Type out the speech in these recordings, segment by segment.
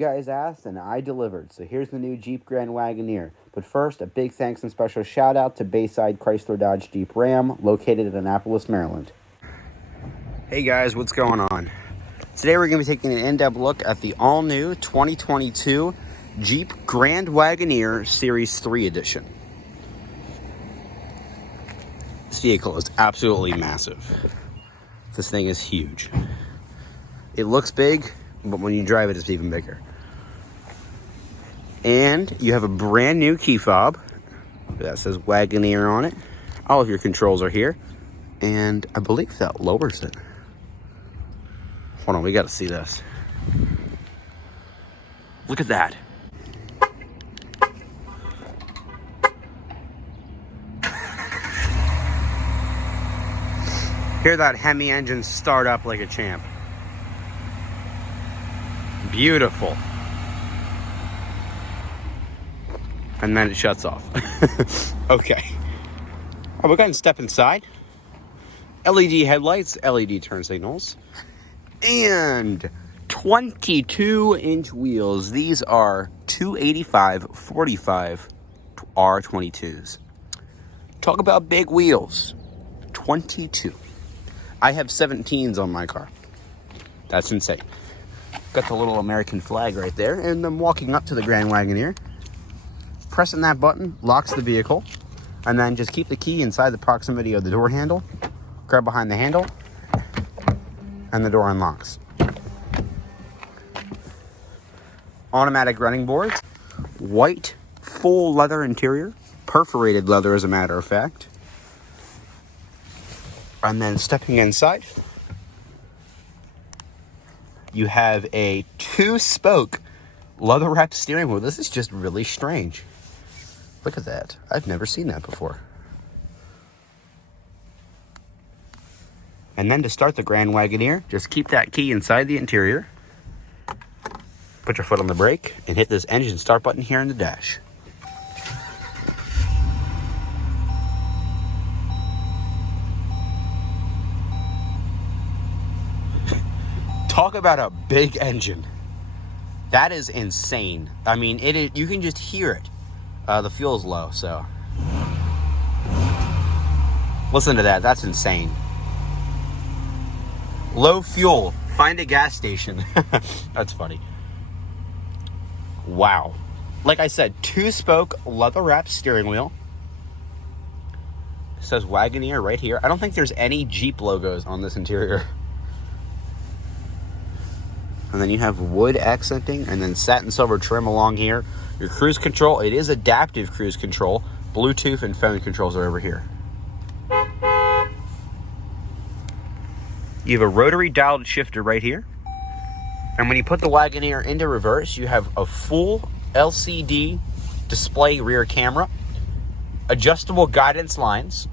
guys asked and I delivered. So here's the new Jeep Grand Wagoneer. But first, a big thanks and special shout out to Bayside Chrysler Dodge Jeep Ram, located in Annapolis, Maryland. Hey guys, what's going on? Today we're going to be taking an in-depth look at the all-new 2022 Jeep Grand Wagoneer Series 3 Edition. This vehicle is absolutely massive. This thing is huge. It looks big, but when you drive it, it's even bigger. And you have a brand new key fob that says Wagoneer on it. All of your controls are here. And I believe that lowers it. Hold on, we got to see this. Look at that. Hear that Hemi engine start up like a champ. Beautiful. And then it shuts off. Okay. All right, we're going to step inside. LED headlights, LED turn signals, and 22-inch wheels. These are 285/45 R22s. Talk about big wheels. 22. I have 17s on my car. That's insane. Got the little American flag right there, and I'm walking up to the Grand Wagoneer. Pressing that button locks the vehicle, and then just keep the key inside the proximity of the door handle. Grab behind the handle, and the door unlocks. Automatic running boards, white full leather interior, perforated leather as a matter of fact. And then stepping inside, you have a 2-spoke leather-wrapped steering wheel. This is just really strange. Look at that. I've never seen that before. And then to start the Grand Wagoneer, just keep that key inside the interior. Put your foot on the brake and hit this engine start button here in the dash. Talk about a big engine. That is insane. I mean, you can just hear it. The fuel's low, so. Listen to that. That's insane. Low fuel. Find a gas station. That's funny. Wow. Like I said, 2-spoke leather-wrapped steering wheel. It says Wagoneer right here. I don't think there's any Jeep logos on this interior. And then you have wood accenting and then satin silver trim along here. Your cruise control, it is adaptive cruise control. Bluetooth and phone controls are over here. You have a rotary dialed shifter right here. And when you put the Wagoneer into reverse, you have a full LCD display rear camera, adjustable guidance lines,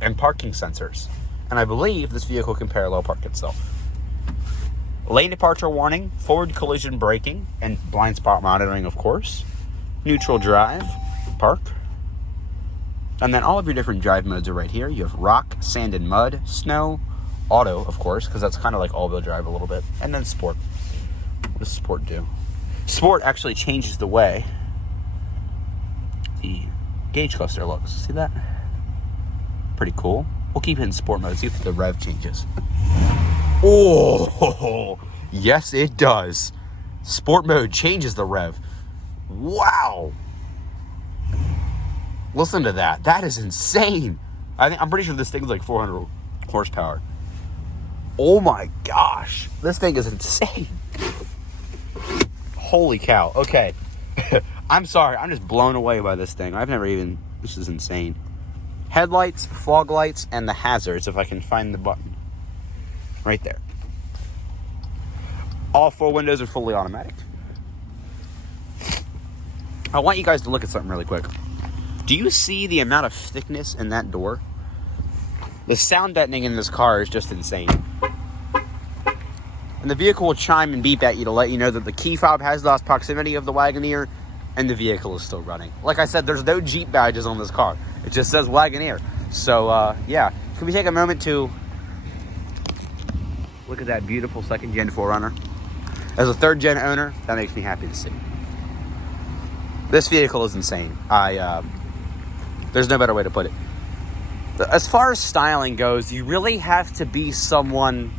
and parking sensors. And I believe this vehicle can parallel park itself. Lane departure warning, forward collision braking, and blind spot monitoring, of course. Neutral drive, park. And then all of your different drive modes are right here. You have rock, sand and mud, snow, auto, of course, because that's kind of like all-wheel drive a little bit. And then sport. What does sport do? Sport actually changes the way the gauge cluster looks. See that? Pretty cool. We'll keep it in sport mode, see if the rev changes. Oh, yes, it does. Sport mode changes the rev. Wow. Listen to that. That is insane. I'm pretty sure this thing's like 400 horsepower. Oh my gosh. This thing is insane. Holy cow. Okay. I'm sorry. I'm just blown away by this thing. This is insane. Headlights, fog lights, and the hazards, if I can find the button. Right there. All 4 windows are fully automatic. I want you guys to look at something really quick. Do you see the amount of thickness in that door? The sound deadening in this car is just insane. And the vehicle will chime and beep at you to let you know that the key fob has lost proximity of the Wagoneer and the vehicle is still running. Like I said, there's no Jeep badges on this car. It just says Wagoneer. So, yeah. Can we take a moment to look at that beautiful second-gen 4Runner? As a third gen owner, that makes me happy to see. This vehicle is insane. There's no better way to put it. As far as styling goes, you really have to be someone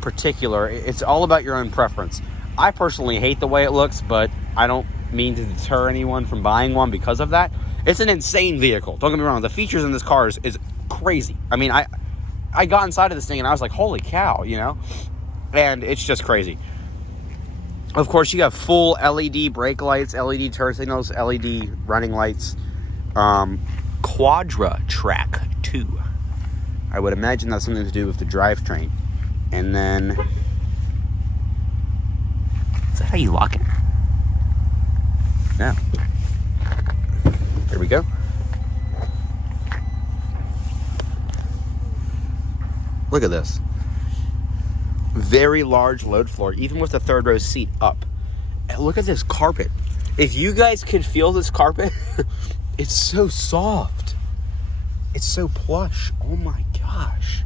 particular. It's all about your own preference. I personally hate the way it looks, but I don't mean to deter anyone from buying one because of that. It's an insane vehicle. Don't get me wrong. The features in this car is crazy. I mean, I got inside of this thing and I was like, holy cow, you know? And it's just crazy. Of course, you have full LED brake lights, LED turn signals, LED running lights. Quadra Track 2. I would imagine that's something to do with the drivetrain. And then, is that how you lock it? No. There we go. Look at this. Very large load floor, even with the third row seat up. And look at this carpet. If you guys could feel this carpet, it's so soft. It's so plush. Oh my gosh.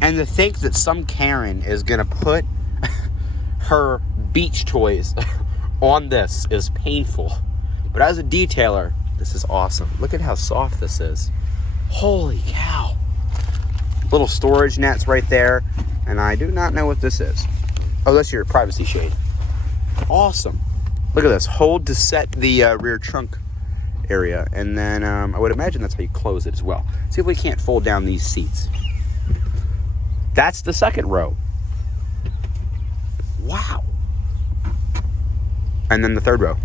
And to think that some Karen is going to put her beach toys on this is painful. But as a detailer, this is awesome. Look at how soft this is. Holy cow. Little storage nets right there. And I do not know what this is. Oh, that's your privacy shade. Awesome. Look at this. Hold to set the rear trunk area. And then I would imagine that's how you close it as well. See if we can't fold down these seats. That's the second row. Wow. And then the third row.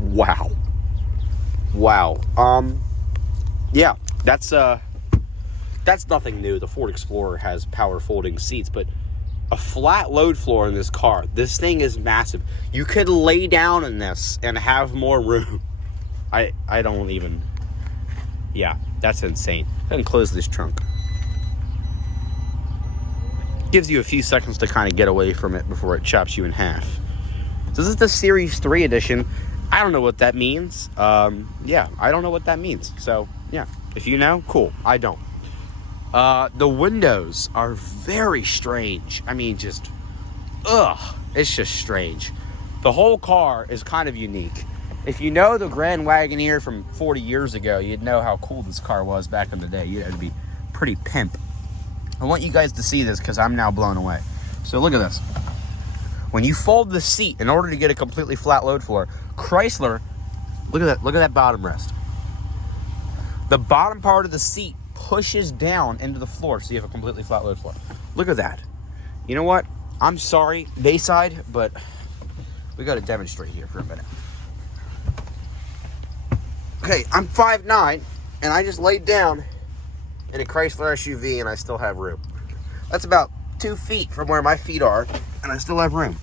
Wow. Wow. Yeah, that's nothing new. The Ford Explorer has power folding seats, but a flat load floor in this car. This thing is massive. You could lay down in this and have more room. I don't even. Yeah, that's insane. Go ahead and close this trunk. Gives you a few seconds to kind of get away from it before it chops you in half. So this is the Series 3 edition. I don't know what that means. Yeah, I don't know what that means. So, yeah, if you know, cool. I don't. The windows are very strange. I mean, just, it's just strange. The whole car is kind of unique. If you know the Grand Wagoneer from 40 years ago, you'd know how cool this car was back in the day. It'd be pretty pimp. I want you guys to see this because I'm now blown away. So look at this. When you fold the seat in order to get a completely flat load floor, Chrysler, look at that bottom rest. The bottom part of the seat pushes down into the floor so you have a completely flat load floor. Look at that. You know what? I'm sorry, Bayside, but we got to demonstrate here for a minute. Okay, I'm 5'9", and I just laid down in a Chrysler SUV, and I still have room. That's about 2 feet from where my feet are, and I still have room.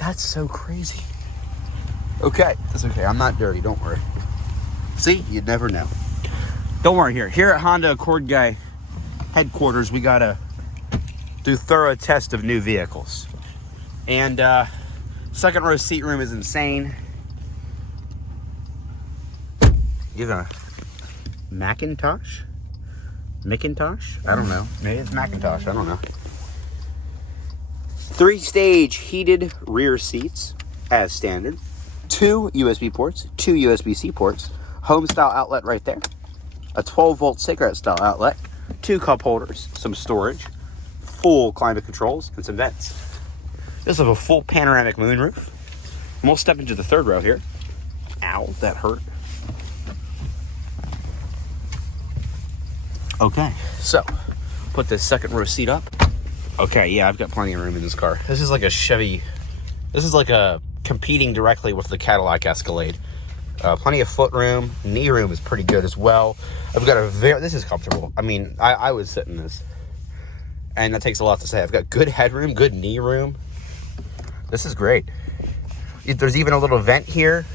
That's so crazy. Okay, that's okay. I'm not dirty. Don't worry. See, you'd never know. Don't worry here. Here at Honda Accord Guy headquarters, we got to do thorough test of new vehicles. And second row seat room is insane. You have a Macintosh? I don't know. Maybe it's Macintosh. I don't know. 3-stage heated rear seats as standard. 2 USB ports, 2 USB-C ports, home style outlet right there, a 12-volt cigarette style outlet, 2 cup holders, some storage, full climate controls, and some vents. This is a full panoramic moonroof. And we'll step into the third row here. Ow, that hurt. Okay, so put this second row seat up. Okay, yeah, I've got plenty of room in this car. This is like a Chevy. This is like a competing directly with the Cadillac Escalade. Plenty of foot room. Knee room is pretty good as well. I've got this is comfortable. I mean, I would sit in this. And that takes a lot to say. I've got good headroom, good knee room. This is great. There's even a little vent here.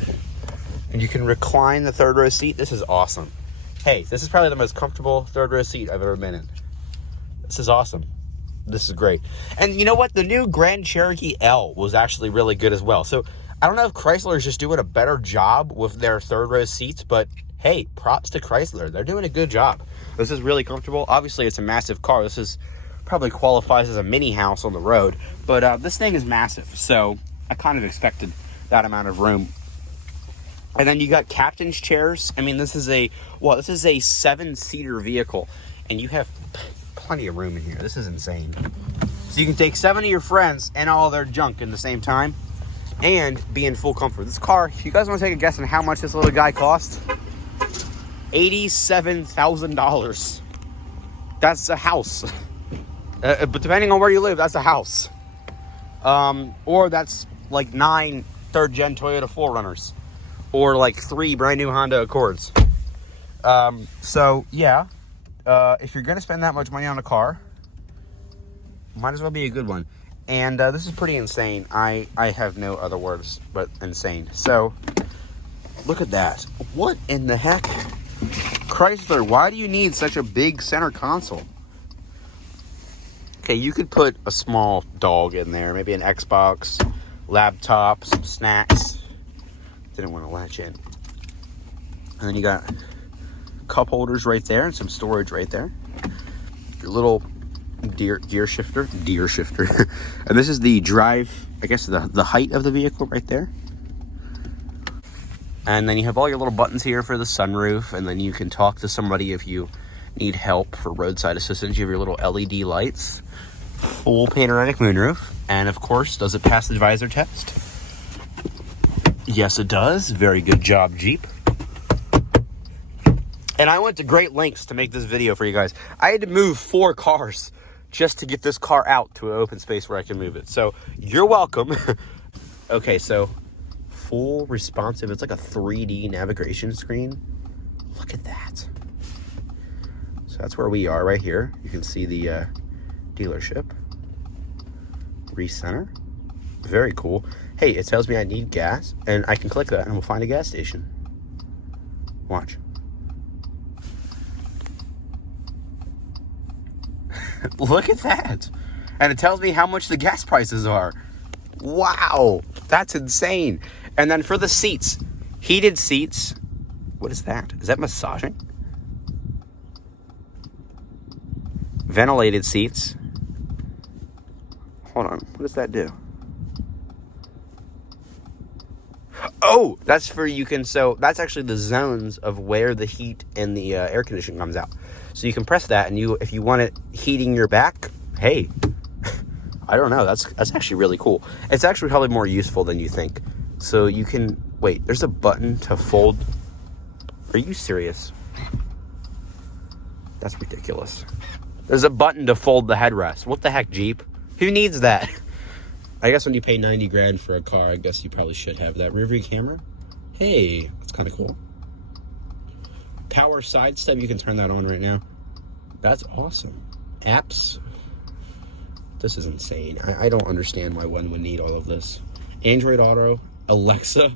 And you can recline the third row seat. This is awesome. Hey, this is probably the most comfortable third row seat I've ever been in. This is awesome. This is great. And you know what? The new Grand Cherokee L was actually really good as well. So I don't know if Chrysler is just doing a better job with their third row seats, but hey, props to Chrysler. They're doing a good job. This is really comfortable. Obviously, it's a massive car. This is probably qualifies as a mini house on the road, but this thing is massive, so I kind of expected that amount of room. And then you got captain's chairs. I mean, this is a 7-seater vehicle, and you have plenty of room in here. This is insane. So you can take 7 of your friends and all their junk in the same time and be in full comfort. This car, if you guys want to take a guess on how much this little guy costs, $87,000. That's a house. But depending on where you live, that's a house. Or that's like 9 third-gen Toyota 4Runners. Or like 3 brand new Honda Accords. So, yeah. If you're going to spend that much money on a car, might as well be a good one. And this is pretty insane. I have no other words but insane. So, look at that. What in the heck? Chrysler, why do you need such a big center console? Okay, you could put a small dog in there. Maybe an Xbox, laptop, some snacks. Didn't want to latch in. And then you got cup holders right there and some storage right there. Your little gear shifter. And this is the drive, I guess the height of the vehicle right there. And then you have all your little buttons here for the sunroof, and then you can talk to somebody if you need help for roadside assistance. You have your little LED lights, full panoramic moonroof, and of course, does it pass the visor test? Yes, it does. Very good job, Jeep. And I went to great lengths to make this video for you guys. I had to move 4 cars just to get this car out to an open space where I can move it. So, you're welcome. Okay, so full responsive. It's like a 3D navigation screen. Look at that. So that's where we are right here. You can see the dealership. Recenter. Very cool. Hey, it tells me I need gas, and I can click that and we'll find a gas station. Watch. Look at that. And it tells me how much the gas prices are. Wow, that's insane. And then for the seats, heated seats. What is that? Is that massaging? Ventilated seats. Hold on, what does that do? Oh, that's for you can, so that's actually the zones of where the heat and the air conditioning comes out. So you can press that, and if you want it heating your back, hey, I don't know, that's actually really cool. It's actually probably more useful than you think. So you can, wait, there's a button to fold. Are you serious? That's ridiculous. There's a button to fold the headrest. What the heck, Jeep? Who needs that? I guess when you pay 90 grand for a car, I guess you probably should have that. Rear view camera. Hey, that's kind of cool. Power side step, you can turn that on right now. That's awesome. Apps. This is insane. I don't understand why one would need all of this. Android Auto. Alexa.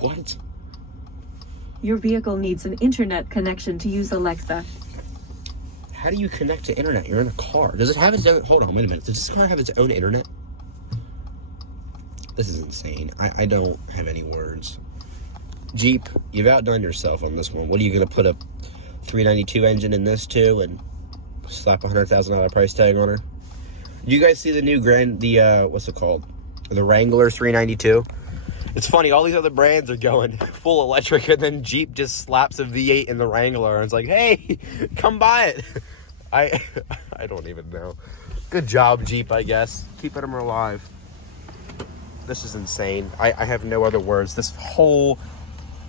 What? Your vehicle needs an internet connection to use Alexa. How do you connect to internet? You're in a car. Does it have its own... Hold on, wait a minute. Does this car have its own internet? This is insane. I don't have any words. Jeep, you've outdone yourself on this one. What are you going to put a 392 engine in this too and slap a $100,000 price tag on her? Do you guys see the new what's it called? The Wrangler 392? It's funny, all these other brands are going full electric, and then Jeep just slaps a V8 in the Wrangler, and it's like, hey, come buy it. I don't even know. Good job, Jeep, I guess. Keeping them alive. This is insane. I have no other words. This whole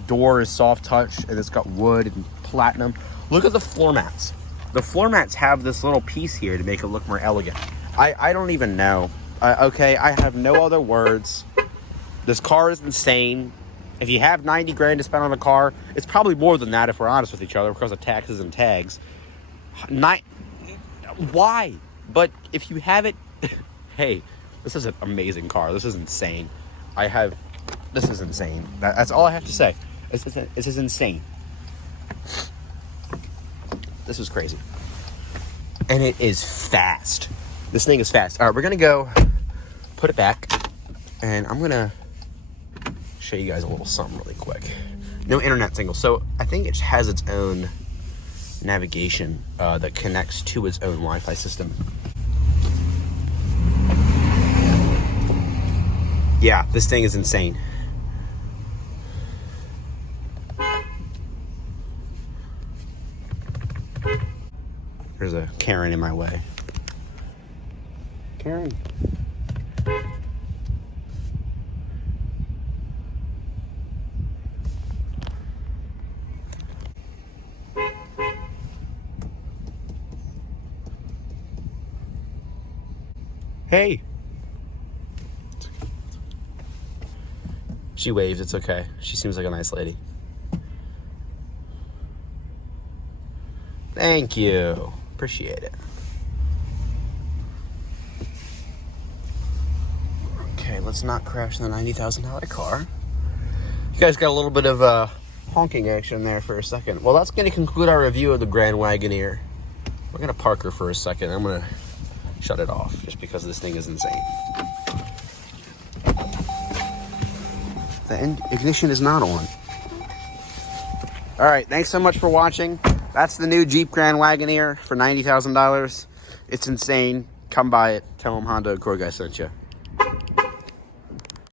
door is soft touch, and it's got wood and platinum. Look at the floor mats. The floor mats have this little piece here to make it look more elegant. I don't even know. Okay, I have no other words. This car is insane. If you have 90 grand to spend on a car, it's probably more than that if we're honest with each other because of taxes and tags. Why? But if you have it, hey, this is an amazing car. This is insane. This is insane. That's all I have to say. This is insane. This is crazy. And it is fast. This thing is fast. All right, we're going to go put it back, and I'm going to show you guys a little something really quick. No internet signal. So I think it has its own navigation that connects to its own Wi-Fi system. Yeah, this thing is insane. There's a Karen in my way. Karen. Hey. She waves, it's okay. She seems like a nice lady. Thank you. Appreciate it. Okay, let's not crash the $90,000 car. You guys got a little bit of honking action there for a second. Well, that's going to conclude our review of the Grand Wagoneer. We're going to park her for a second. I'm going to shut it off just because this thing is insane. The ignition is not on. All right, thanks so much for watching. That's the new Jeep Grand Wagoneer for $90,000. It's insane. Come buy it. Tell them Honda Accord guy sent you.